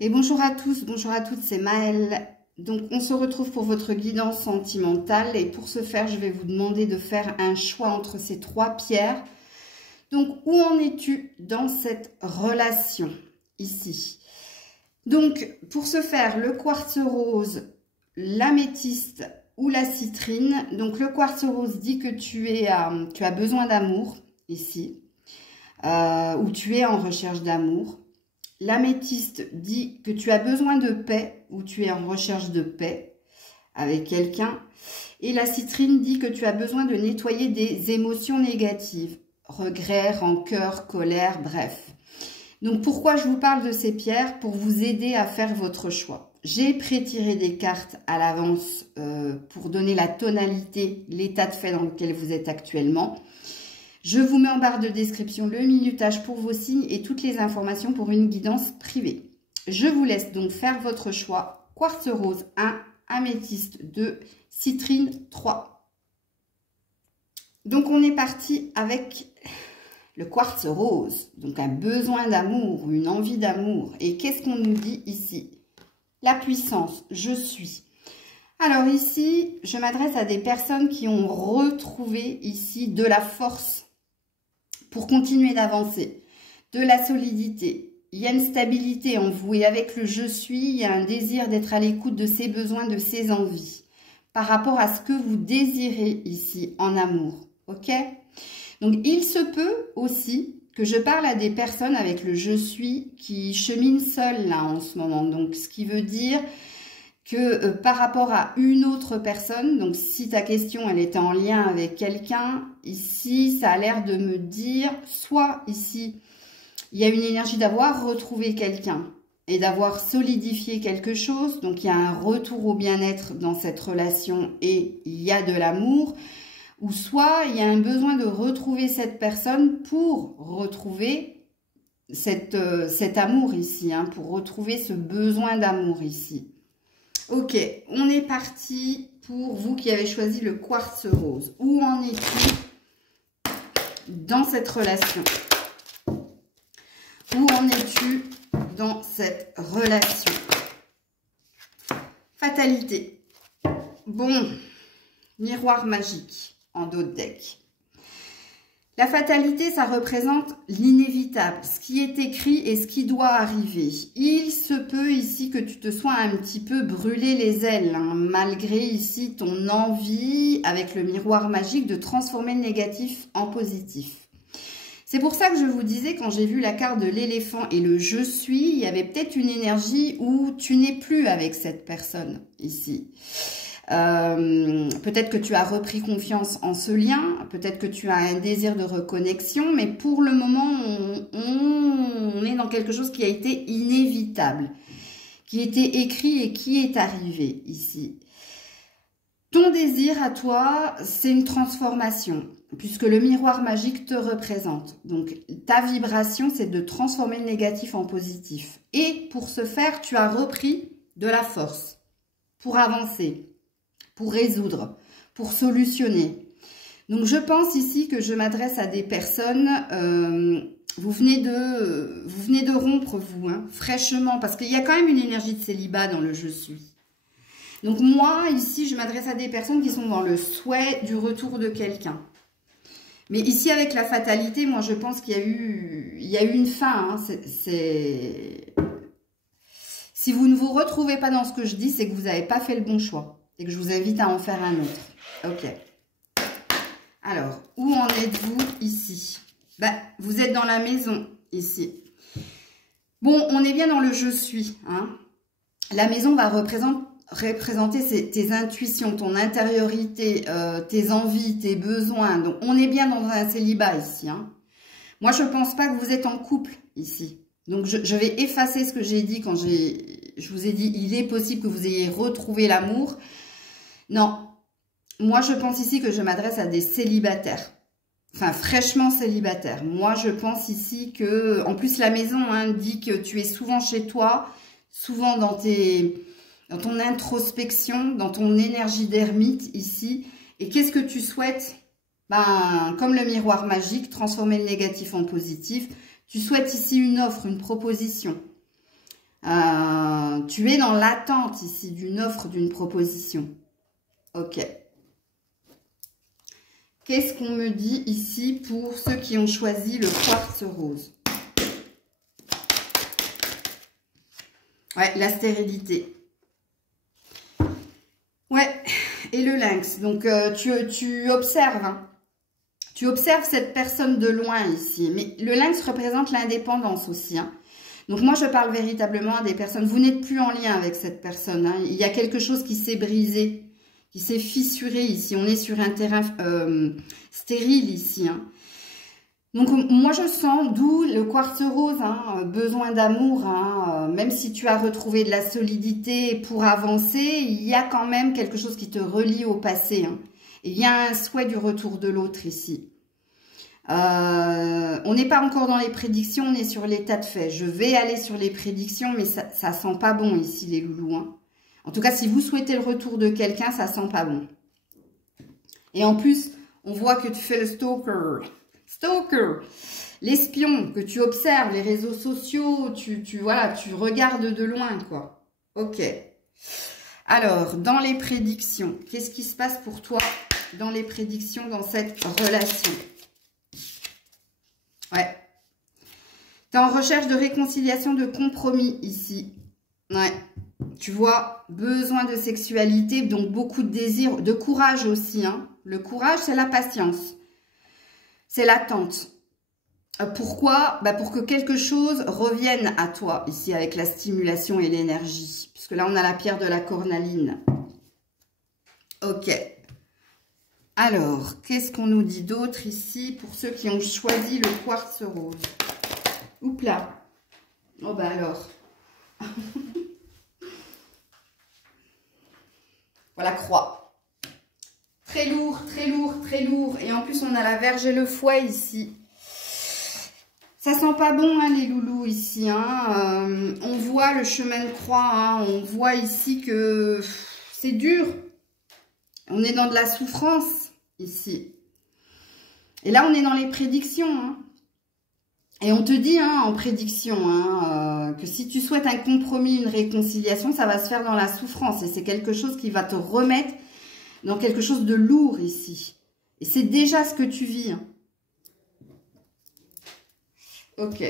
Et bonjour à tous, bonjour à toutes, c'est Maëlle. Donc on se retrouve pour votre guidance sentimentale et pour ce faire, je vais vous demander de faire un choix entre ces trois pierres. Donc où en es-tu dans cette relation ici? Donc pour ce faire, le quartz rose, l'améthyste ou la citrine. Donc le quartz rose dit que tu as besoin d'amour ici, ou tu es en recherche d'amour. L'améthyste dit que tu as besoin de paix ou tu es en recherche de paix avec quelqu'un. Et la citrine dit que tu as besoin de nettoyer des émotions négatives. Regret, rancœur, colère, bref. Donc pourquoi je vous parle de ces pierres? Pour vous aider à faire votre choix. J'ai pré-tiré des cartes à l'avance pour donner la tonalité, l'état de fait dans lequel vous êtes actuellement. Je vous mets en barre de description le minutage pour vos signes et toutes les informations pour une guidance privée. Je vous laisse donc faire votre choix. Quartz rose 1, améthyste 2, citrine 3. Donc on est parti avec le quartz rose. Donc un besoin d'amour, une envie d'amour. Et qu'est-ce qu'on nous dit ici? La puissance, je suis. Alors ici, je m'adresse à des personnes qui ont retrouvé ici de la force pour continuer d'avancer, de la solidité. Il y a une stabilité en vous et avec le je suis, il y a un désir d'être à l'écoute de ses besoins, de ses envies par rapport à ce que vous désirez ici en amour. Ok? Donc il se peut aussi que je parle à des personnes avec le je suis qui cheminent seules là en ce moment. Donc ce qui veut dire que par rapport à une autre personne, donc si ta question elle était en lien avec quelqu'un, ici ça a l'air de me dire, soit ici il y a une énergie d'avoir retrouvé quelqu'un et d'avoir solidifié quelque chose, donc il y a un retour au bien-être dans cette relation et il y a de l'amour, ou soit il y a un besoin de retrouver cette personne pour retrouver cet amour ici, hein, pour retrouver ce besoin d'amour ici. Ok, on est parti pour vous qui avez choisi le quartz rose. Où en es-tu dans cette relation? Où en es-tu dans cette relation? Fatalité. Bon, miroir magique en dos de deck. La fatalité, ça représente l'inévitable, ce qui est écrit et ce qui doit arriver. Il se peut ici que tu te sois un petit peu brûlé les ailes, hein, malgré ici ton envie, avec le miroir magique, de transformer le négatif en positif. C'est pour ça que je vous disais, quand j'ai vu la carte de l'éléphant et le je suis, il y avait peut-être une énergie où tu n'es plus avec cette personne ici. Peut-être que tu as repris confiance en ce lien, peut-être que tu as un désir de reconnexion, mais pour le moment, on est dans quelque chose qui a été inévitable, qui était écrit et qui est arrivé ici. Ton désir à toi, c'est une transformation, puisque le miroir magique te représente. Donc, ta vibration, c'est de transformer le négatif en positif. Et pour ce faire, tu as repris de la force pour avancer, pour résoudre, pour solutionner. Donc, je pense ici que je m'adresse à des personnes, vous venez de rompre, vous, hein, fraîchement, parce qu'il y a quand même une énergie de célibat dans le « je suis ». Donc, moi, ici, je m'adresse à des personnes qui sont dans le souhait du retour de quelqu'un. Mais ici, avec la fatalité, moi, je pense qu'il y a eu une fin. Hein, Si vous ne vous retrouvez pas dans ce que je dis, c'est que vous n'avez pas fait le bon choix. Et que je vous invite à en faire un autre. Ok. Alors, où en êtes-vous ici? Ben, vous êtes dans la maison, ici. Bon, on est bien dans le « je suis ». Hein. La maison va représenter tes intuitions, ton intériorité, tes envies, tes besoins. Donc, on est bien dans un célibat ici. Hein. Moi, je ne pense pas que vous êtes en couple ici. Donc, je vais effacer ce que j'ai dit quand je vous ai dit il est possible que vous ayez retrouvé l'amour. Non, moi je pense ici que je m'adresse à des célibataires, enfin fraîchement célibataires. Moi je pense ici que, en plus la maison hein, dit que tu es souvent chez toi, souvent dans ton introspection, dans ton énergie d'ermite ici. Et qu'est-ce que tu souhaites? Ben, comme le miroir magique, transformer le négatif en positif. Tu souhaites ici une offre, une proposition. Tu es dans l'attente ici d'une offre, d'une proposition. Ok. Qu'est-ce qu'on me dit ici pour ceux qui ont choisi le quartz rose? Ouais, la stérilité. Ouais, et le lynx. Donc, tu observes, hein. Tu observes cette personne de loin ici. Mais le lynx représente l'indépendance aussi, hein. Donc, moi, je parle véritablement à des personnes. Vous n'êtes plus en lien avec cette personne, hein. Il y a quelque chose qui s'est brisé, qui s'est fissuré ici. On est sur un terrain stérile ici, hein. Donc, moi, je sens, d'où le quartz rose, hein, besoin d'amour, hein, même si tu as retrouvé de la solidité pour avancer, il y a quand même quelque chose qui te relie au passé, hein. Il y a un souhait du retour de l'autre ici. On n'est pas encore dans les prédictions, on est sur l'état de fait. Je vais aller sur les prédictions, mais ça sent pas bon ici, les loulous, hein. En tout cas, si vous souhaitez le retour de quelqu'un, ça sent pas bon. Et en plus, on voit que tu fais le stalker. Stalker, l'espion, que tu observes, les réseaux sociaux, voilà, tu regardes de loin, quoi. Ok. Alors, dans les prédictions, qu'est-ce qui se passe pour toi dans les prédictions, dans cette relation? Ouais. Tu es en recherche de réconciliation, de compromis ici. Ouais. Tu vois, besoin de sexualité, donc beaucoup de désir, de courage aussi, hein. Le courage, c'est la patience. C'est l'attente. Pourquoi? Bah pour que quelque chose revienne à toi, ici, avec la stimulation et l'énergie. Puisque là, on a la pierre de la cornaline. Ok. Alors, qu'est-ce qu'on nous dit d'autre ici pour ceux qui ont choisi le quartz rose? Oups là. Oh bah alors. Voilà, croix. Très lourd, très lourd, très lourd. Et en plus, on a la verge et le fouet ici. Ça sent pas bon, hein, les loulous, ici. Hein. On voit le chemin de croix. Hein. On voit ici que c'est dur. On est dans de la souffrance, ici. Et là, on est dans les prédictions. Hein. Et on te dit, hein, en prédiction, hein, que si tu souhaites un compromis, une réconciliation, ça va se faire dans la souffrance. Et c'est quelque chose qui va te remettre dans quelque chose de lourd ici. Et c'est déjà ce que tu vis. Hein. Ok.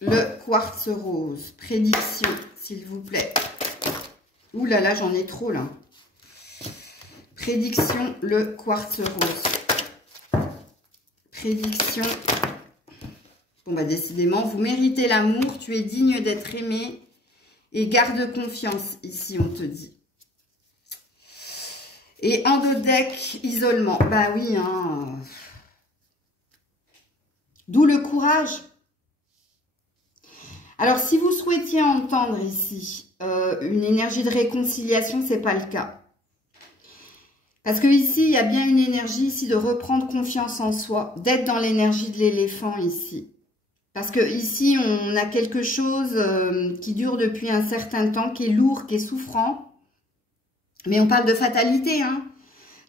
Le quartz rose. Prédiction, s'il vous plaît. Ouh là là, j'en ai trop là. Prédiction, le quartz rose. Prédiction. Bon bah décidément, vous méritez l'amour. Tu es digne d'être aimé. Et garde confiance, ici on te dit. Et endodeck, isolement. Bah oui, hein. D'où le courage. Alors, si vous souhaitiez entendre ici une énergie de réconciliation, c'est pas le cas. Parce que ici, il y a bien une énergie ici de reprendre confiance en soi, d'être dans l'énergie de l'éléphant ici. Parce que ici, on a quelque chose qui dure depuis un certain temps, qui est lourd, qui est souffrant. Mais on parle de fatalité, hein.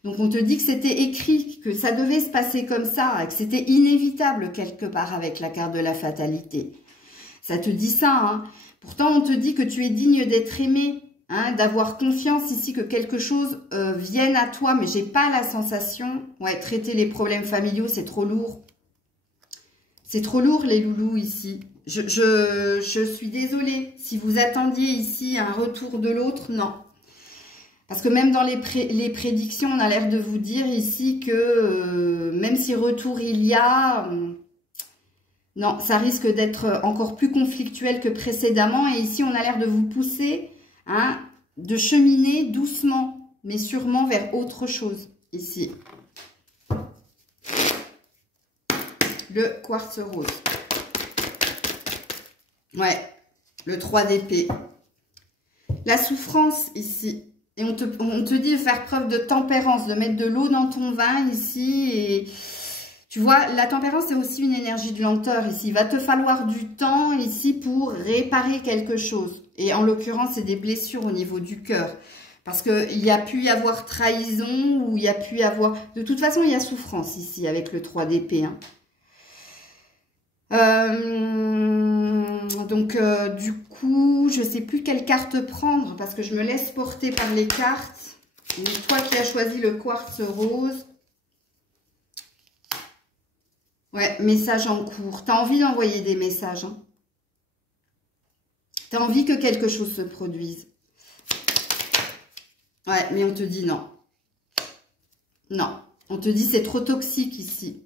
Donc, on te dit que c'était écrit, que ça devait se passer comme ça, que c'était inévitable quelque part avec la carte de la fatalité. Ça te dit ça, hein. Pourtant, on te dit que tu es digne d'être aimé, hein, d'avoir confiance ici, que quelque chose vienne à toi. Mais j'ai pas la sensation, ouais, traiter les problèmes familiaux, c'est trop lourd. C'est trop lourd, les loulous, ici. Je suis désolée. Si vous attendiez ici un retour de l'autre, non. Parce que même dans les prédictions, on a l'air de vous dire ici que même si retour il y a, non, ça risque d'être encore plus conflictuel que précédemment. Et ici, on a l'air de vous pousser, hein, de cheminer doucement, mais sûrement vers autre chose, ici. Le quartz rose. Ouais, le 3 d'épée. La souffrance, ici. Et on te dit de faire preuve de tempérance, de mettre de l'eau dans ton vin ici. Et tu vois, la tempérance, c'est aussi une énergie de lenteur ici. Il va te falloir du temps ici pour réparer quelque chose. Et en l'occurrence, c'est des blessures au niveau du cœur. Parce qu'il y a pu y avoir trahison ou il y a pu y avoir... De toute façon, il y a souffrance ici avec le 3 d'épée. Hein. Donc, du coup, je ne sais plus quelle carte prendre parce que je me laisse porter par les cartes. Et toi qui as choisi le quartz rose. Ouais, message en cours. Tu as envie d'envoyer des messages. Hein. Tu as envie que quelque chose se produise. Ouais, mais on te dit non. Non. On te dit c'est trop toxique ici.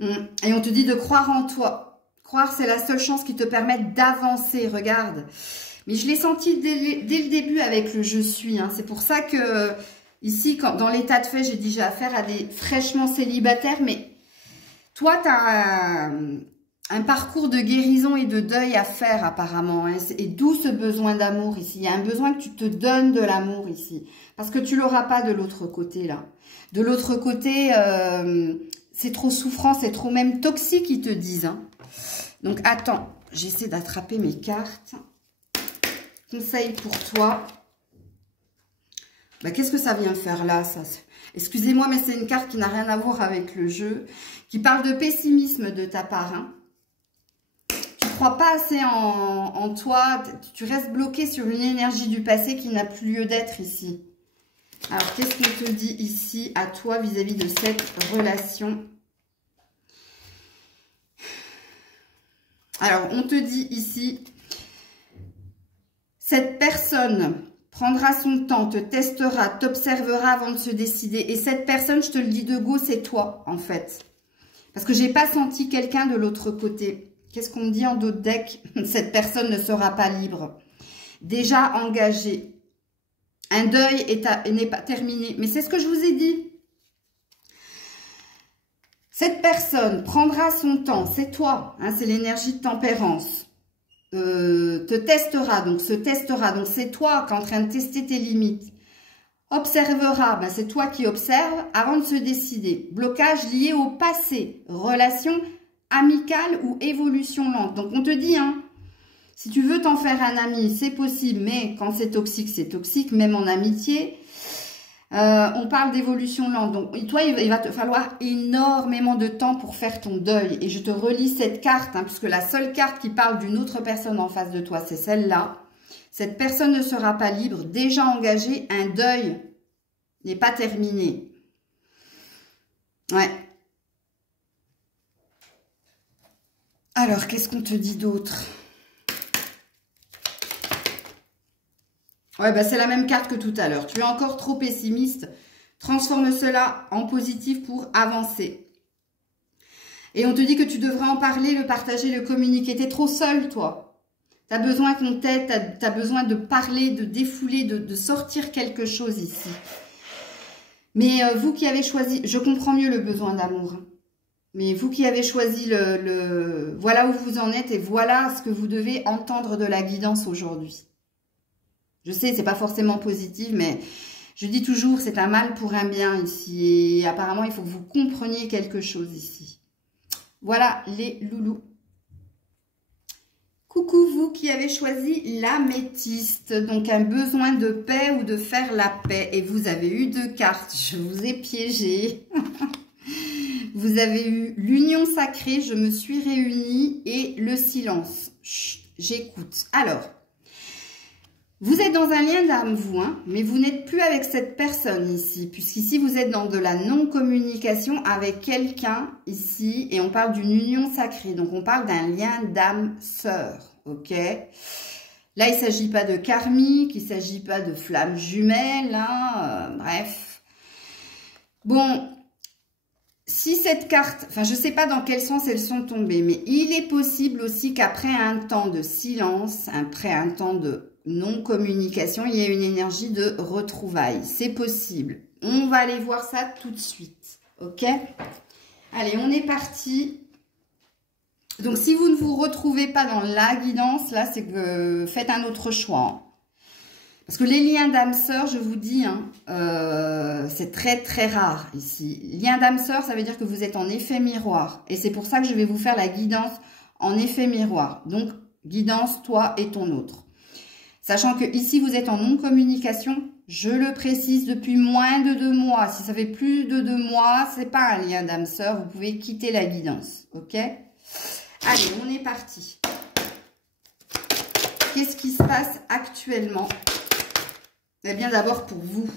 Et on te dit de croire en toi. Croire, c'est la seule chance qui te permette d'avancer. Regarde. Mais je l'ai senti dès le début avec le je suis. Hein. C'est pour ça que ici, dans l'état de fait, j'ai déjà affaire à des fraîchement célibataires. Mais toi, tu as un parcours de guérison et de deuil à faire apparemment. Hein. Et d'où ce besoin d'amour ici. Il y a un besoin que tu te donnes de l'amour ici. Parce que tu l'auras pas de l'autre côté là. De l'autre côté, c'est trop souffrant, c'est trop même toxique, ils te disent. Hein. Donc attends, j'essaie d'attraper mes cartes. Conseil pour toi. Bah, qu'est-ce que ça vient faire là ça? Excusez-moi, mais c'est une carte qui n'a rien à voir avec le jeu. Qui parle de pessimisme de ta part. Hein. Tu ne crois pas assez en toi. Tu restes bloqué sur une énergie du passé qui n'a plus lieu d'être ici. Alors, qu'est-ce qu'on te dit ici à toi vis-à-vis de cette relation? Alors, on te dit ici, cette personne prendra son temps, te testera, t'observera avant de se décider. Et cette personne, je te le dis de go, c'est toi, en fait. Parce que j'ai pas senti quelqu'un de l'autre côté. Qu'est-ce qu'on me dit en d'autres decks? Cette personne ne sera pas libre. Déjà engagée. Un deuil n'est pas terminé. Mais c'est ce que je vous ai dit. Cette personne prendra son temps. C'est toi. Hein, c'est l'énergie de tempérance. Te testera. Donc, se testera. Donc, c'est toi qui es en train de tester tes limites. Observera. Ben, c'est toi qui observes avant de se décider. Blocage lié au passé. Relation amicale ou évolution lente. Donc, on te dit, hein. Si tu veux t'en faire un ami, c'est possible, mais quand c'est toxique, même en amitié. On parle d'évolution lente. Donc, toi, il va te falloir énormément de temps pour faire ton deuil. Et je te relis cette carte, hein, puisque la seule carte qui parle d'une autre personne en face de toi, c'est celle-là. Cette personne ne sera pas libre, déjà engagée, un deuil n'est pas terminé. Ouais. Alors, qu'est-ce qu'on te dit d'autre ? Ouais, bah c'est la même carte que tout à l'heure. Tu es encore trop pessimiste. Transforme cela en positif pour avancer. Et on te dit que tu devrais en parler, le partager, le communiquer. Tu es trop seul, toi. Tu as besoin qu'on t'aide, tu as besoin de parler, de défouler, de sortir quelque chose ici. Mais vous qui avez choisi, je comprends mieux le besoin d'amour. Mais vous qui avez choisi voilà où vous en êtes et voilà ce que vous devez entendre de la guidance aujourd'hui. Je sais, c'est pas forcément positif, mais je dis toujours, c'est un mal pour un bien ici. Et apparemment, il faut que vous compreniez quelque chose ici. Voilà les loulous. Coucou vous qui avez choisi l'améthyste. Donc, un besoin de paix ou de faire la paix. Et vous avez eu 2 cartes. Je vous ai piégé. Vous avez eu l'union sacrée, je me suis réunie et le silence. J'écoute. Alors... Vous êtes dans un lien d'âme, vous, hein, mais vous n'êtes plus avec cette personne ici, puisqu'ici, vous êtes dans de la non-communication avec quelqu'un ici, et on parle d'une union sacrée. Donc, on parle d'un lien d'âme sœur, ok? Là, il ne s'agit pas de karmique, il ne s'agit pas de flamme jumelle, hein, bref. Bon, si cette carte, enfin, je ne sais pas dans quel sens elles sont tombées, mais il est possible aussi qu'après un temps de silence, après un temps de non-communication, il y a une énergie de retrouvailles. C'est possible. On va aller voir ça tout de suite. Ok? Allez, on est parti. Donc, si vous ne vous retrouvez pas dans la guidance, là, c'est que faites un autre choix. Parce que les liens d'âme sœur, je vous dis, hein, c'est très, très rare ici. Lien d'âme sœur, ça veut dire que vous êtes en effet miroir. Et c'est pour ça que je vais vous faire la guidance en effet miroir. Donc, guidance, toi et ton autre. Sachant que ici, vous êtes en non-communication, je le précise, depuis moins de 2 mois. Si ça fait plus de 2 mois, c'est pas un lien d'âme sœur, vous pouvez quitter la guidance, ok? Allez, on est parti. qu'est-ce qui se passe actuellement? Eh bien, d'abord pour vous.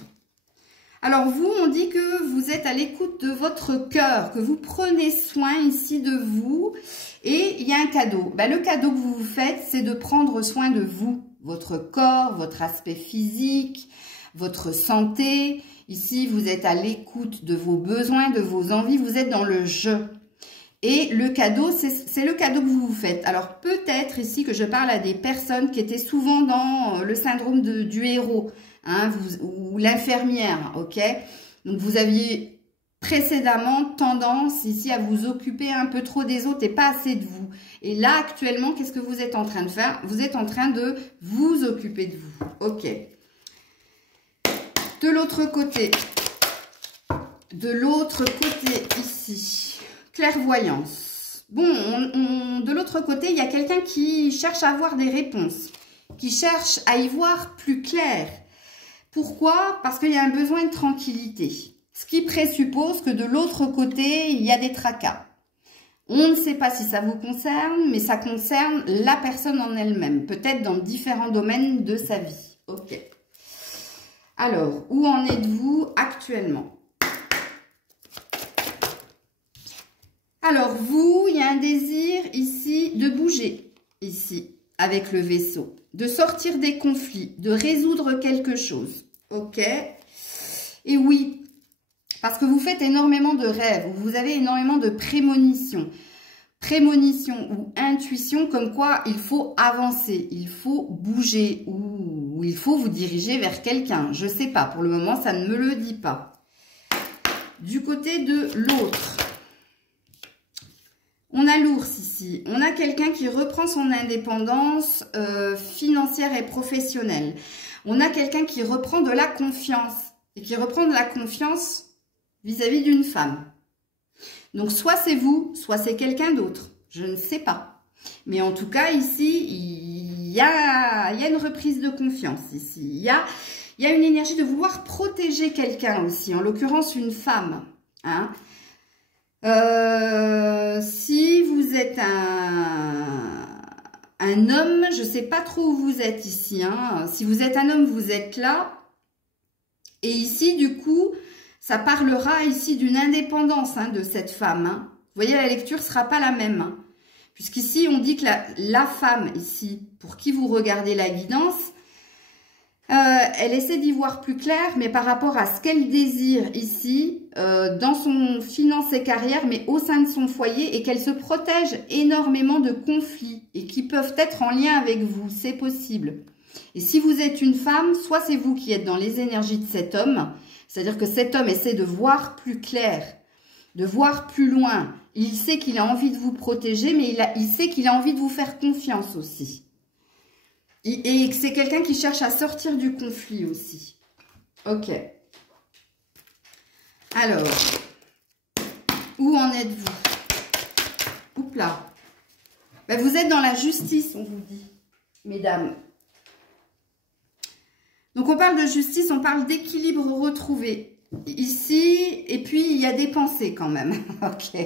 Alors vous, on dit que vous êtes à l'écoute de votre cœur, que vous prenez soin ici de vous. Et il y a un cadeau. Le cadeau que vous vous faites, c'est de prendre soin de vous. Votre corps, votre aspect physique, votre santé. Ici, vous êtes à l'écoute de vos besoins, de vos envies. Vous êtes dans le jeu. Et le cadeau, c'est le cadeau que vous vous faites. Alors peut-être ici que je parle à des personnes qui étaient souvent dans le syndrome du héros. Hein, ou l'infirmière, ok? Donc, vous aviez précédemment tendance ici à vous occuper un peu trop des autres et pas assez de vous. Et là, actuellement, qu'est-ce que vous êtes en train de faire? Vous êtes en train de vous occuper de vous, ok? De l'autre côté ici, clairvoyance. Bon, de l'autre côté, il y a quelqu'un qui cherche à avoir des réponses, qui cherche à y voir plus clair. Pourquoi? Parce qu'il y a un besoin de tranquillité. Ce qui présuppose que de l'autre côté, il y a des tracas. On ne sait pas si ça vous concerne, mais ça concerne la personne en elle-même. Peut-être dans différents domaines de sa vie. Ok. Alors, où en êtes-vous actuellement? Alors, vous, il y a un désir ici de bouger. Ici. Avec le vaisseau, de sortir des conflits, de résoudre quelque chose, ok? Et oui, parce que vous faites énormément de rêves, vous avez énormément de prémonitions ou intuition, comme quoi il faut avancer, il faut bouger, ou il faut vous diriger vers quelqu'un, je sais pas, pour le moment ça ne me le dit pas. Du côté de l'autre, on a l'ours ici, on a quelqu'un qui reprend son indépendance financière et professionnelle. On a quelqu'un qui reprend de la confiance et qui reprend de la confiance vis-à-vis d'une femme. Donc soit c'est vous, soit c'est quelqu'un d'autre, je ne sais pas. Mais en tout cas ici, il y a une reprise de confiance ici. Il y a une énergie de vouloir protéger quelqu'un aussi, en l'occurrence une femme, hein. Si vous êtes un homme, je ne sais pas trop où vous êtes ici, hein. Si vous êtes un homme, vous êtes là. Et ici, du coup, ça parlera ici d'une indépendance, hein, de cette femme, hein. Vous voyez, la lecture ne sera pas la même, hein. Puisqu'ici, on dit que la femme, ici, pour qui vous regardez la guidance, elle essaie d'y voir plus clair, mais par rapport à ce qu'elle désire ici, dans son finance et carrière, mais au sein de son foyer, et qu'elle se protège énormément de conflits, et qui peuvent être en lien avec vous, c'est possible. Et si vous êtes une femme, soit c'est vous qui êtes dans les énergies de cet homme, c'est-à-dire que cet homme essaie de voir plus clair, de voir plus loin. Il sait qu'il a envie de vous protéger, mais il sait qu'il a envie de vous faire confiance aussi. Et que c'est quelqu'un qui cherche à sortir du conflit aussi. Ok. Alors, où en êtes-vous? Oups là. Ben, vous êtes dans la justice, on vous dit, mesdames. Donc, on parle de justice, on parle d'équilibre retrouvé. Ici, et puis il y a des pensées quand même. Ok.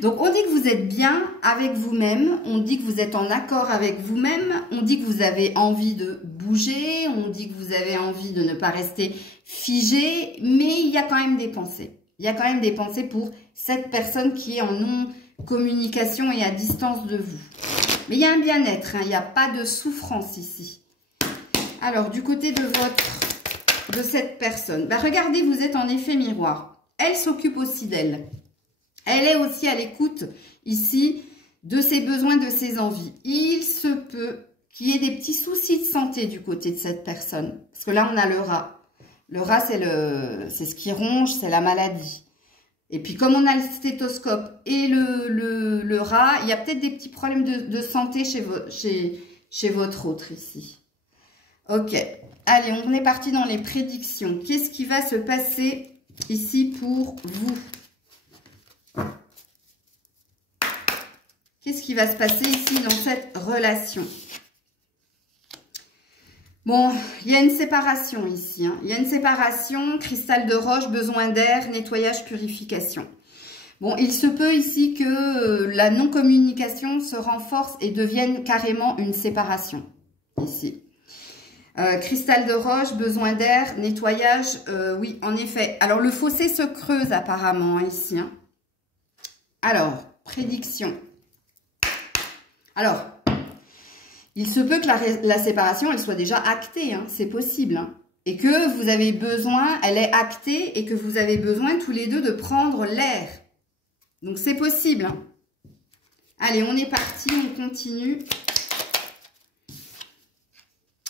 Donc on dit que vous êtes bien avec vous-même, on dit que vous êtes en accord avec vous-même, on dit que vous avez envie de bouger, on dit que vous avez envie de ne pas rester figé, mais il y a quand même des pensées. Il y a quand même des pensées pour cette personne qui est en non-communication et à distance de vous. Mais il y a un bien-être, hein, il n'y a pas de souffrance ici. Alors, du côté de cette personne, ben, regardez, vous êtes en effet miroir. Elle s'occupe aussi d'elle. Elle est aussi à l'écoute ici de ses besoins, de ses envies. Il se peut qu'il y ait des petits soucis de santé du côté de cette personne. Parce que là, on a le rat. Le rat, c'est ce qui ronge, c'est la maladie. Et puis, comme on a le stéthoscope et le rat, il y a peut-être des petits problèmes de santé chez votre autre ici. Ok. Allez, on est parti dans les prédictions. Qu'est-ce qui va se passer ici pour vous? Qu'est-ce qui va se passer ici dans cette relation? Bon, il y a une séparation ici, hein. Il y a une séparation, cristal de roche, besoin d'air, nettoyage, purification. Bon, il se peut ici que la non-communication se renforce et devienne carrément une séparation. ici. Cristal de roche, besoin d'air, nettoyage, oui, en effet. Alors, le fossé se creuse apparemment, ici. Hein. Alors, prédiction. Alors, il se peut que la séparation, elle soit déjà actée, hein, c'est possible. Hein, et que vous avez besoin, elle est actée, et que vous avez besoin tous les deux de prendre l'air. Donc, c'est possible. Hein. Allez, on est parti, on continue.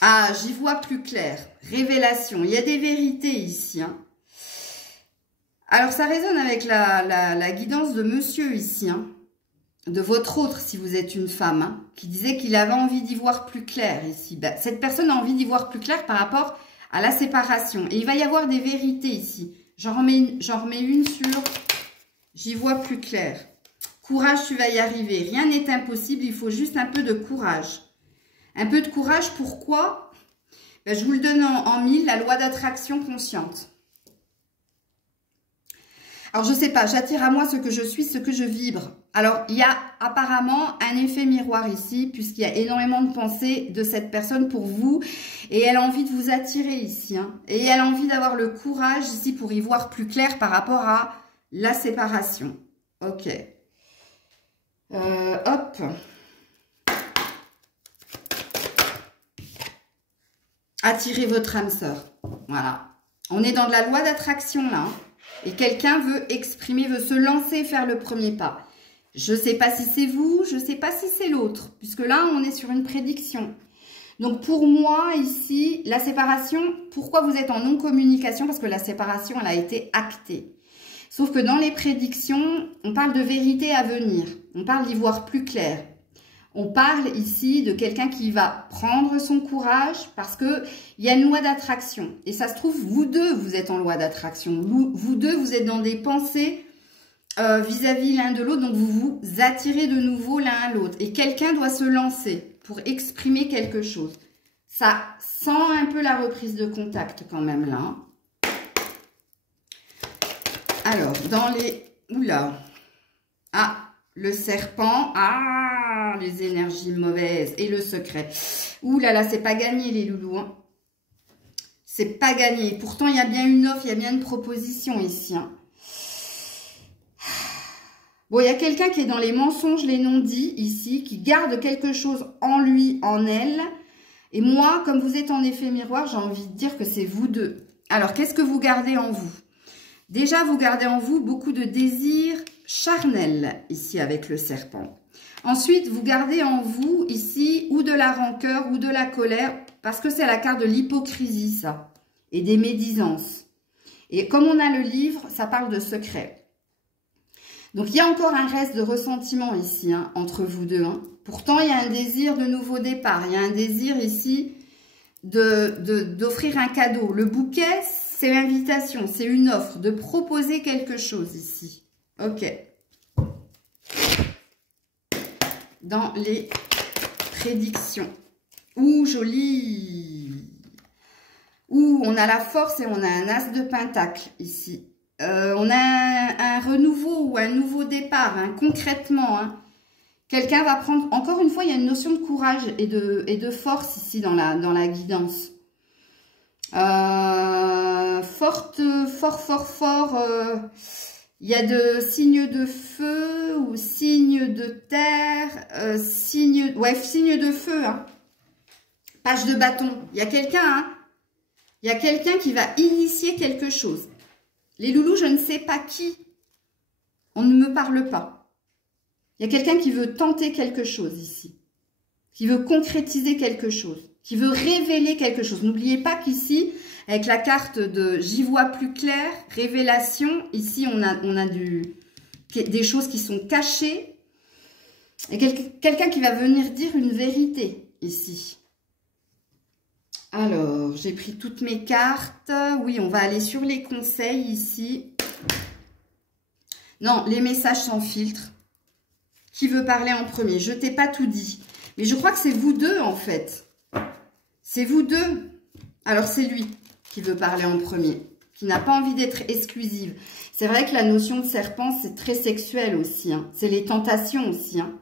Ah, j'y vois plus clair. Révélation. Il y a des vérités ici. Hein. Alors, ça résonne avec la guidance de monsieur ici. Hein. De votre autre, si vous êtes une femme. Hein, qui disait qu'il avait envie d'y voir plus clair ici. Ben, cette personne a envie d'y voir plus clair par rapport à la séparation. Et il va y avoir des vérités ici. J'en remets une sur... J'y vois plus clair. Courage, tu vas y arriver. Rien n'est impossible. Il faut juste un peu de courage. Un peu de courage, pourquoi? Ben, je vous le donne en 1000, la loi d'attraction consciente. Alors, je ne sais pas, j'attire à moi ce que je suis, ce que je vibre. Alors, il y a apparemment un effet miroir ici, puisqu'il y a énormément de pensées de cette personne pour vous. Et elle a envie de vous attirer ici. Hein, et elle a envie d'avoir le courage ici pour y voir plus clair par rapport à la séparation. Ok. Hop. Attirez votre âme sœur. Voilà. On est dans de la loi d'attraction là. Hein, et quelqu'un veut exprimer, veut se lancer, faire le premier pas. Je ne sais pas si c'est vous, je ne sais pas si c'est l'autre. Puisque là, on est sur une prédiction. Donc pour moi, ici, la séparation, pourquoi vous êtes en non-communication? Parce que la séparation, elle a été actée. Sauf que dans les prédictions, on parle de vérité à venir. On parle d'y voir plus clair. On parle ici de quelqu'un qui va prendre son courage parce qu'il y a une loi d'attraction. Et ça se trouve, vous deux, vous êtes en loi d'attraction. Vous deux, vous êtes dans des pensées vis-à-vis l'un de l'autre. Donc, vous vous attirez de nouveau l'un à l'autre. Et quelqu'un doit se lancer pour exprimer quelque chose. Ça sent un peu la reprise de contact quand même là. Alors, dans les... Oula. Ah, le serpent. Ah, les énergies mauvaises. Et le secret. Ouh là là, c'est pas gagné les loulous. Hein. C'est pas gagné. Pourtant, il y a bien une offre, il y a bien une proposition ici. Hein. Bon, il y a quelqu'un qui est dans les mensonges, les non-dits ici, qui garde quelque chose en lui, en elle. Et moi, comme vous êtes en effet miroir, j'ai envie de dire que c'est vous deux. Alors, qu'est-ce que vous gardez en vous? Déjà, vous gardez en vous beaucoup de désirs charnels, ici, avec le serpent. Ensuite, vous gardez en vous, ici, ou de la rancœur, ou de la colère, parce que c'est la carte de l'hypocrisie, ça, et des médisances. Et comme on a le livre, ça parle de secret. Donc, il y a encore un reste de ressentiment ici, hein, entre vous deux. Hein. Pourtant, il y a un désir de nouveau départ. Il y a un désir ici d'offrir un cadeau. Le bouquet, c'est l'invitation, c'est une offre, de proposer quelque chose ici. Ok. Dans les prédictions. Ouh, joli. Ouh, on a la force et on a un as de pentacle ici. On a un renouveau ou un nouveau départ, hein, concrètement. Hein. Quelqu'un va prendre... Encore une fois, il y a une notion de courage et de force ici dans la guidance. Fort. Il y a de signes de feu ou signes de terre, signes de feu. Hein. Page de bâton. Il y a quelqu'un, hein. Il y a quelqu'un qui va initier quelque chose. Les loulous, je ne sais pas qui. On ne me parle pas. Il y a quelqu'un qui veut tenter quelque chose ici. Qui veut concrétiser quelque chose. Qui veut révéler quelque chose. N'oubliez pas qu'ici, avec la carte de j'y vois plus clair, révélation, ici on a des choses qui sont cachées. Et quelqu'un qui va venir dire une vérité ici. Alors, j'ai pris toutes mes cartes. Oui, on va aller sur les conseils ici. Non, les messages sans filtre. Qui veut parler en premier? Je t'ai pas tout dit. Mais je crois que c'est vous deux en fait. C'est vous deux. Alors, c'est lui qui veut parler en premier. Qui n'a pas envie d'être exclusive. C'est vrai que la notion de serpent, c'est très sexuel aussi. Hein. C'est les tentations aussi. Hein.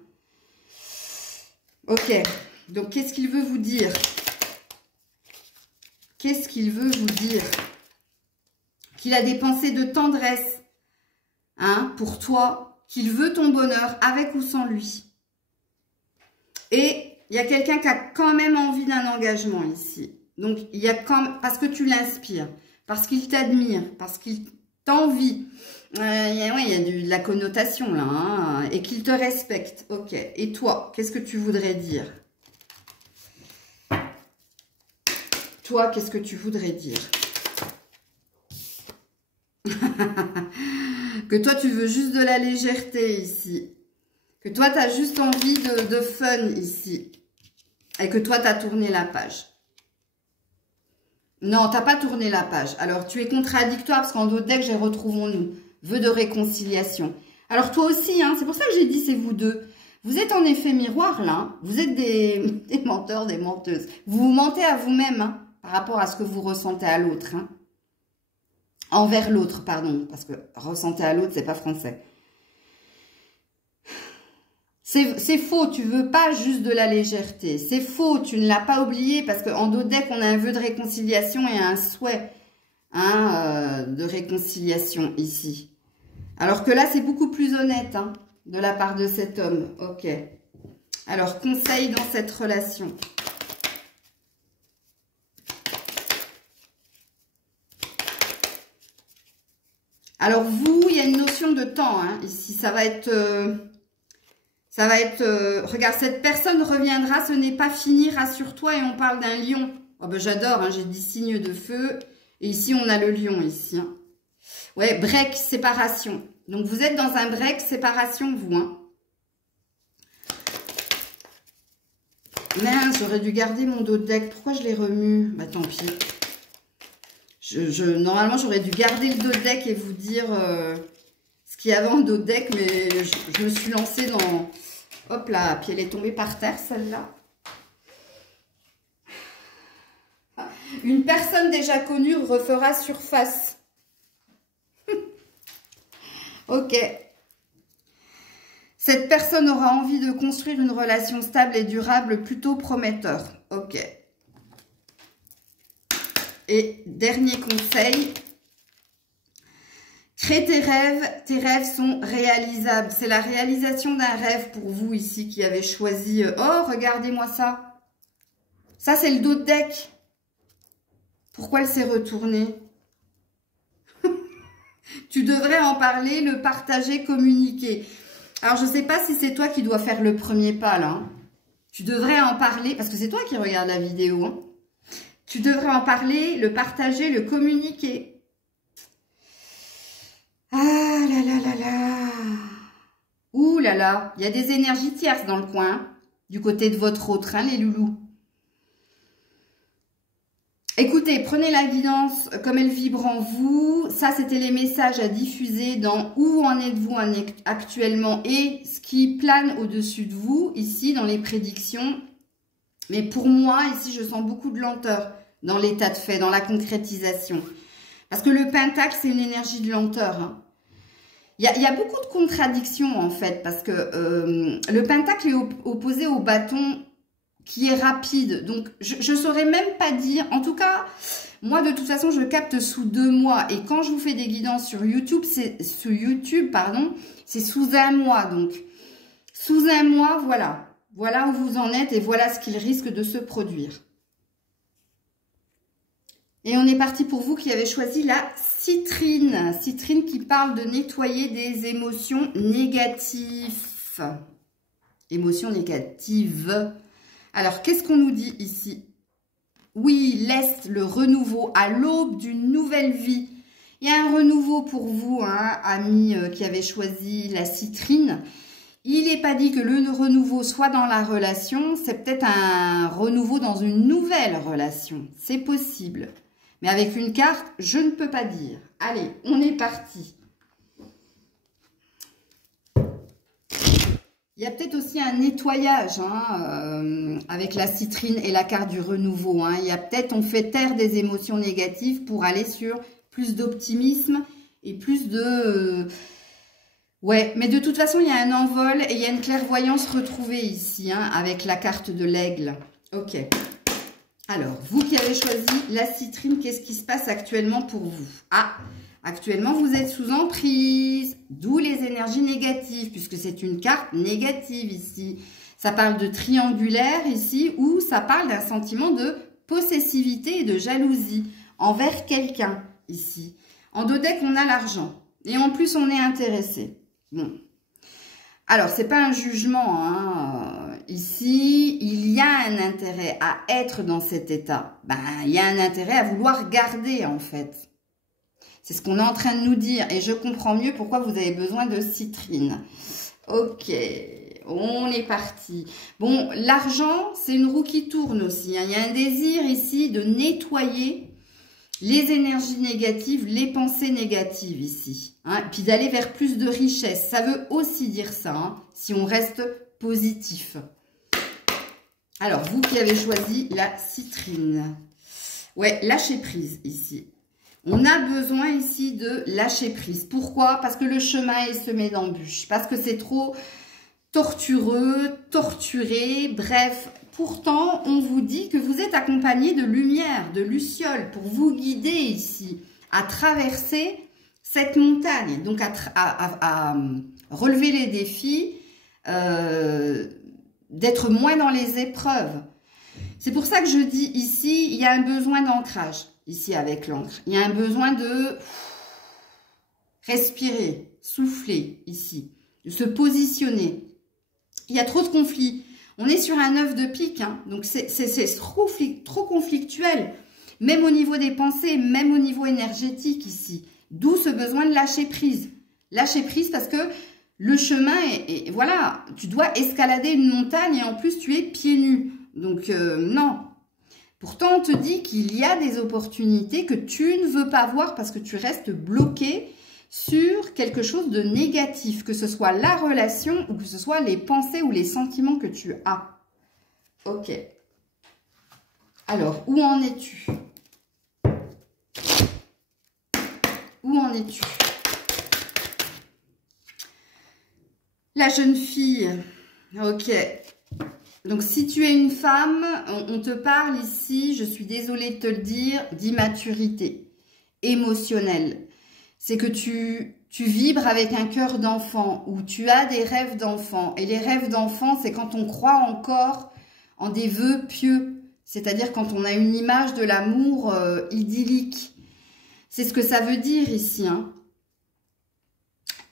Ok. Donc, qu'est-ce qu'il veut vous dire? Qu'est-ce qu'il veut vous dire? Qu'il a des pensées de tendresse, hein, pour toi, qu'il veut ton bonheur avec ou sans lui. Et il y a quelqu'un qui a quand même envie d'un engagement ici. Donc, il y a quand même, parce que tu l'inspires, parce qu'il t'admire, parce qu'il t'envie. Il y a de la connotation là, hein, et qu'il te respecte. Ok. Et toi, qu'est-ce que tu voudrais dire? Toi, qu'est-ce que tu voudrais dire? Que toi, tu veux juste de la légèreté ici. Que toi, tu as juste envie de fun ici. Et que toi, tu as tourné la page. Non, tu n'as pas tourné la page. Alors, tu es contradictoire parce qu'en d'autres decks, j'ai retrouvons-nous. Vœu de réconciliation. Alors, toi aussi, hein, c'est pour ça que j'ai dit c'est vous deux. Vous êtes en effet miroir, là. Hein. Vous êtes des menteurs, des menteuses. Vous vous mentez à vous-même, hein, par rapport à ce que vous ressentez à l'autre. Hein. Envers l'autre, pardon. Parce que ressentir à l'autre, c'est pas français. C'est faux, tu veux pas juste de la légèreté. C'est faux, tu ne l'as pas oublié parce qu'en d'autres decks, on a un vœu de réconciliation et un souhait, hein, de réconciliation ici. Alors que là, c'est beaucoup plus honnête, hein, de la part de cet homme. Ok. Alors, conseil dans cette relation. Alors, vous, il y a une notion de temps, hein, ici. Ça va être... regarde, cette personne reviendra, ce n'est pas fini, rassure-toi, et on parle d'un lion. Oh ben j'adore, hein, j'ai dit signe de feu, et ici on a le lion, ici. Hein. Ouais, break, séparation. Donc vous êtes dans un break, séparation, vous. Hein. Mince, j'aurais dû garder mon dos de deck. Pourquoi je l'ai remue? Bah tant pis. Normalement, j'aurais dû garder le dos de deck et vous dire... ce qu'il y avait en dos de deck, mais je me suis lancée dans... Hop là, puis elle est tombée par terre, celle-là. Une personne déjà connue refera surface. Ok. Cette personne aura envie de construire une relation stable et durable, plutôt prometteur. Ok. Et dernier conseil... Crée tes rêves sont réalisables. C'est la réalisation d'un rêve pour vous ici qui avez choisi. Oh, regardez-moi ça. Ça, c'est le dos de deck. Pourquoi elle s'est retournée? Tu devrais en parler, le partager, communiquer. Alors, je ne sais pas si c'est toi qui dois faire le premier pas, là. Hein. Tu devrais en parler, parce que c'est toi qui regardes la vidéo. Hein. Tu devrais en parler, le partager, le communiquer. Ah là là là là. Ouh là là. Il y a des énergies tierces dans le coin. Hein, du côté de votre autre, hein, les loulous. Écoutez, prenez la guidance comme elle vibre en vous. Ça, c'était les messages à diffuser dans où en êtes-vous actuellement et ce qui plane au-dessus de vous, ici, dans les prédictions. Mais pour moi, ici, je sens beaucoup de lenteur dans l'état de fait, dans la concrétisation. Parce que le pentacle, c'est une énergie de lenteur. Hein. Il y a beaucoup de contradictions, en fait, parce que le pentacle est opposé au bâton qui est rapide. Donc, je ne saurais même pas dire. En tout cas, moi, de toute façon, je capte sous 2 mois. Et quand je vous fais des guidances sur YouTube, c'est sous 1 mois. Donc, sous 1 mois, voilà. Voilà où vous en êtes et voilà ce qu'il risque de se produire. Et on est parti pour vous qui avez choisi la citrine. Citrine qui parle de nettoyer des émotions négatives. Émotions négatives. Alors, qu'est-ce qu'on nous dit ici? Oui, laisse le renouveau à l'aube d'une nouvelle vie. Il y a un renouveau pour vous, hein, amis qui avez choisi la citrine. Il n'est pas dit que le renouveau soit dans la relation. C'est peut-être un renouveau dans une nouvelle relation. C'est possible. Mais avec une carte, je ne peux pas dire. Allez, on est parti. Il y a peut-être aussi un nettoyage hein, avec la citrine et la carte du renouveau. Hein. Il y a peut-être, on fait taire des émotions négatives pour aller sur plus d'optimisme et plus de... Ouais, mais de toute façon, il y a un envol et il y a une clairvoyance retrouvée ici, hein, avec la carte de l'aigle. Ok. Alors, vous qui avez choisi la citrine, qu'est-ce qui se passe actuellement pour vous? Ah, actuellement, vous êtes sous emprise, d'où les énergies négatives, puisque c'est une carte négative ici. Ça parle de triangulaire ici, ou ça parle d'un sentiment de possessivité et de jalousie envers quelqu'un ici. En dos deck, on a l'argent. Et en plus, on est intéressé. Bon. Alors, c'est pas un jugement, hein. Ici, il y a un intérêt à être dans cet état. Ben, il y a un intérêt à vouloir garder, en fait. C'est ce qu'on est en train de nous dire. Et je comprends mieux pourquoi vous avez besoin de citrine. Ok, on est parti. Bon, l'argent, c'est une roue qui tourne aussi, hein. Il y a un désir ici de nettoyer les énergies négatives, les pensées négatives ici. Hein, puis d'aller vers plus de richesse. Ça veut aussi dire ça, hein, si on reste positif. Alors, vous qui avez choisi la citrine. Ouais, lâcher prise ici. On a besoin ici de lâcher prise. Pourquoi? Parce que le chemin est semé d'embûches. Parce que c'est trop tortureux, torturé, bref. Pourtant, on vous dit que vous êtes accompagné de lumière, de lucioles, pour vous guider ici, à traverser cette montagne, donc à relever les défis, d'être moins dans les épreuves. C'est pour ça que je dis ici, il y a un besoin d'ancrage, ici avec l'encre. Il y a un besoin de respirer, souffler ici, de se positionner. Il y a trop de conflits. On est sur un 9 de pique, hein, donc c'est trop conflictuel, même au niveau des pensées, même au niveau énergétique ici. D'où ce besoin de lâcher prise. Lâcher prise parce que le chemin est voilà, tu dois escalader une montagne et en plus tu es pieds nus. Donc non. Pourtant on te dit qu'il y a des opportunités que tu ne veux pas voir parce que tu restes bloqué sur quelque chose de négatif, que ce soit la relation ou que ce soit les pensées ou les sentiments que tu as. Ok. Alors, où en es-tu? Où en es-tu? La jeune fille. Ok. Donc, si tu es une femme, on te parle ici, je suis désolée de te le dire, d'immaturité émotionnelle. C'est que tu vibres avec un cœur d'enfant ou tu as des rêves d'enfant. Et les rêves d'enfant, c'est quand on croit encore en des vœux pieux. C'est-à-dire quand on a une image de l'amour idyllique. C'est ce que ça veut dire ici. Hein.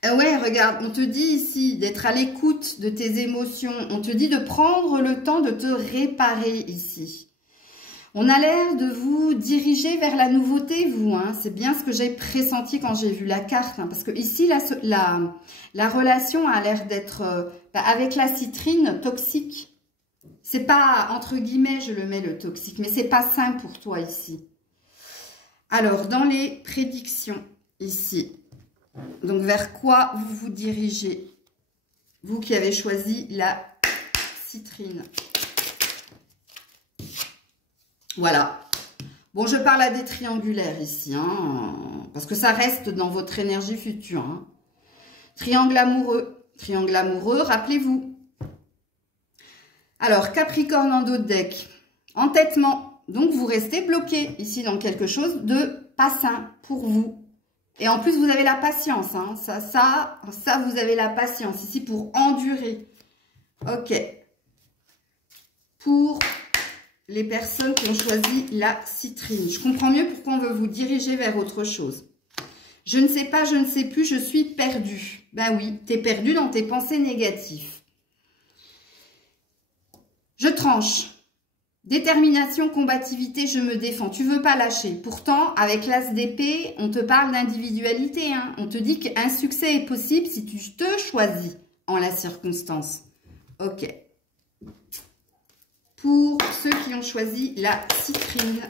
Ouais, regarde, on te dit ici d'être à l'écoute de tes émotions. On te dit de prendre le temps de te réparer ici. On a l'air de vous diriger vers la nouveauté, vous. Hein. C'est bien ce que j'ai pressenti quand j'ai vu la carte. Hein, parce que ici, la relation a l'air d'être, avec la citrine, toxique. C'est pas, entre guillemets, je le mets le toxique, mais c'est pas sain pour toi ici. Alors, dans les prédictions, ici, donc vers quoi vous vous dirigez? Vous qui avez choisi la citrine. Voilà. Bon, je parle à des triangulaires ici, hein, parce que ça reste dans votre énergie future. Hein. Triangle amoureux. Triangle amoureux, rappelez-vous. Alors, Capricorne en dos de deck. Entêtement. Donc, vous restez bloqué ici dans quelque chose de pas sain pour vous. Et en plus, vous avez la patience. Hein. Ça, vous avez la patience ici pour endurer. Ok. Pour les personnes qui ont choisi la citrine. Je comprends mieux pourquoi on veut vous diriger vers autre chose. Je ne sais pas, je ne sais plus, je suis perdu. Ben oui, tu es perdu dans tes pensées négatives. Je tranche. Détermination, combativité, je me défends. Tu veux pas lâcher. Pourtant, avec l'as d'épée, on te parle d'individualité. Hein. On te dit qu'un succès est possible si tu te choisis en la circonstance. Ok. Pour ceux qui ont choisi la citrine.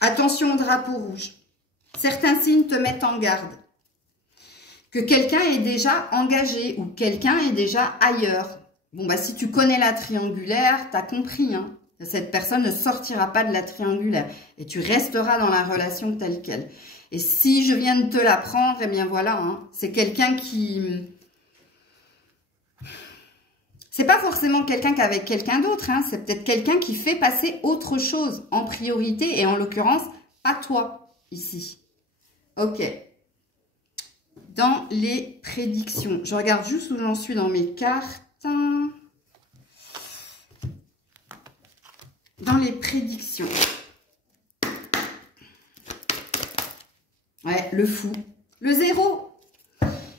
Attention au drapeau rouge. Certains signes te mettent en garde. Que quelqu'un est déjà engagé ou quelqu'un est déjà ailleurs. Bon, bah si tu connais la triangulaire, tu as compris. Hein. Cette personne ne sortira pas de la triangulaire. Et tu resteras dans la relation telle qu'elle. Et si je viens de te l'apprendre, eh bien voilà, hein, c'est quelqu'un qui... C'est pas forcément quelqu'un qu'avec quelqu'un d'autre, hein, c'est peut-être quelqu'un qui fait passer autre chose en priorité, et en l'occurrence, pas toi, ici. Ok. Dans les prédictions, je regarde juste où j'en suis dans mes cartes. Dans les prédictions. Ouais, le fou. Le 0.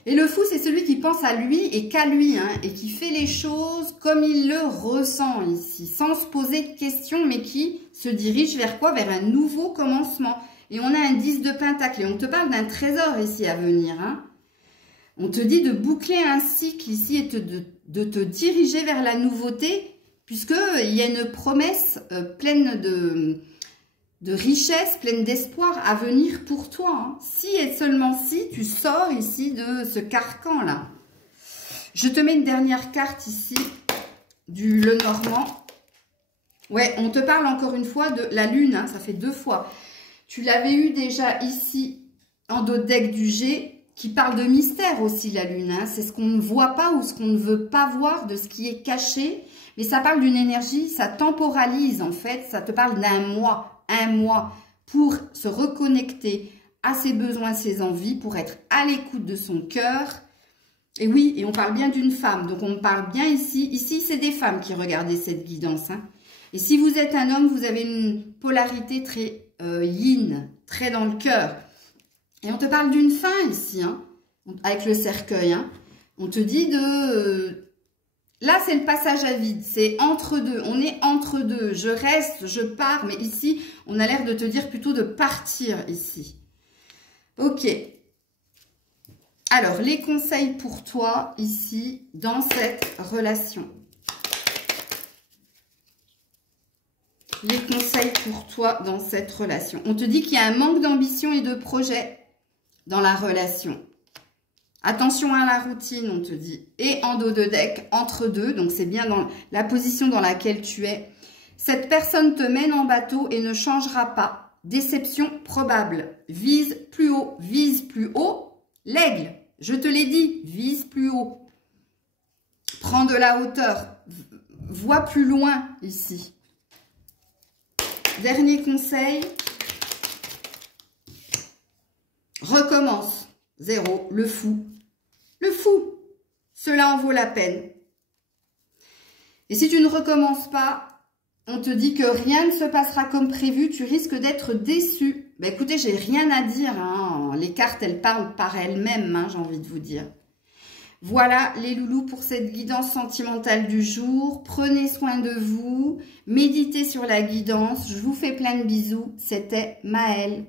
Et le fou, c'est celui qui pense à lui et qu'à lui, hein, et qui fait les choses comme il le ressent ici, sans se poser de questions, mais qui se dirige vers quoi? Vers un nouveau commencement. Et on a un 10 de pentacle, et on te parle d'un trésor ici à venir. Hein. On te dit de boucler un cycle ici et de te diriger vers la nouveauté, puisqu'il y a une promesse pleine de richesse, pleine d'espoir à venir pour toi. Hein. Si et seulement si tu sors ici de ce carcan-là. Je te mets une dernière carte ici du Lenormand. Ouais, on te parle encore une fois de la lune, hein, ça fait 2 fois. Tu l'avais eu déjà ici en dos de deck du G, qui parle de mystère aussi, la lune. Hein. C'est ce qu'on ne voit pas ou ce qu'on ne veut pas voir, de ce qui est caché. Mais ça parle d'une énergie, ça temporalise en fait, ça te parle d'un mois. Un mois pour se reconnecter à ses besoins, ses envies, pour être à l'écoute de son cœur. Et oui, et on parle bien d'une femme, donc on parle bien ici. Ici, c'est des femmes qui regardaient cette guidance. Hein. Et si vous êtes un homme, vous avez une polarité très yin, très dans le cœur. Et on te parle d'une fin ici, hein, avec le cercueil. Hein. On te dit de... Là, c'est le passage à vide, c'est entre deux, on est entre deux, je reste, je pars, mais ici, on a l'air de te dire plutôt de partir ici. Ok. Alors, les conseils pour toi ici, dans cette relation. Les conseils pour toi dans cette relation. On te dit qu'il y a un manque d'ambition et de projet dans la relation. Attention à la routine, on te dit. Et en dos de deck, entre deux. Donc, c'est bien dans la position dans laquelle tu es. Cette personne te mène en bateau et ne changera pas. Déception probable. Vise plus haut. Vise plus haut. L'aigle, je te l'ai dit, vise plus haut. Prends de la hauteur. Vois plus loin ici. Dernier conseil. Recommence. 0, le fou. Le fou, cela en vaut la peine. Et si tu ne recommences pas, on te dit que rien ne se passera comme prévu, tu risques d'être déçu. Ben écoutez, j'ai rien à dire. Hein. Les cartes, elles parlent par elles-mêmes, hein, j'ai envie de vous dire. Voilà les loulous pour cette guidance sentimentale du jour. Prenez soin de vous, méditez sur la guidance. Je vous fais plein de bisous. C'était Maëlle.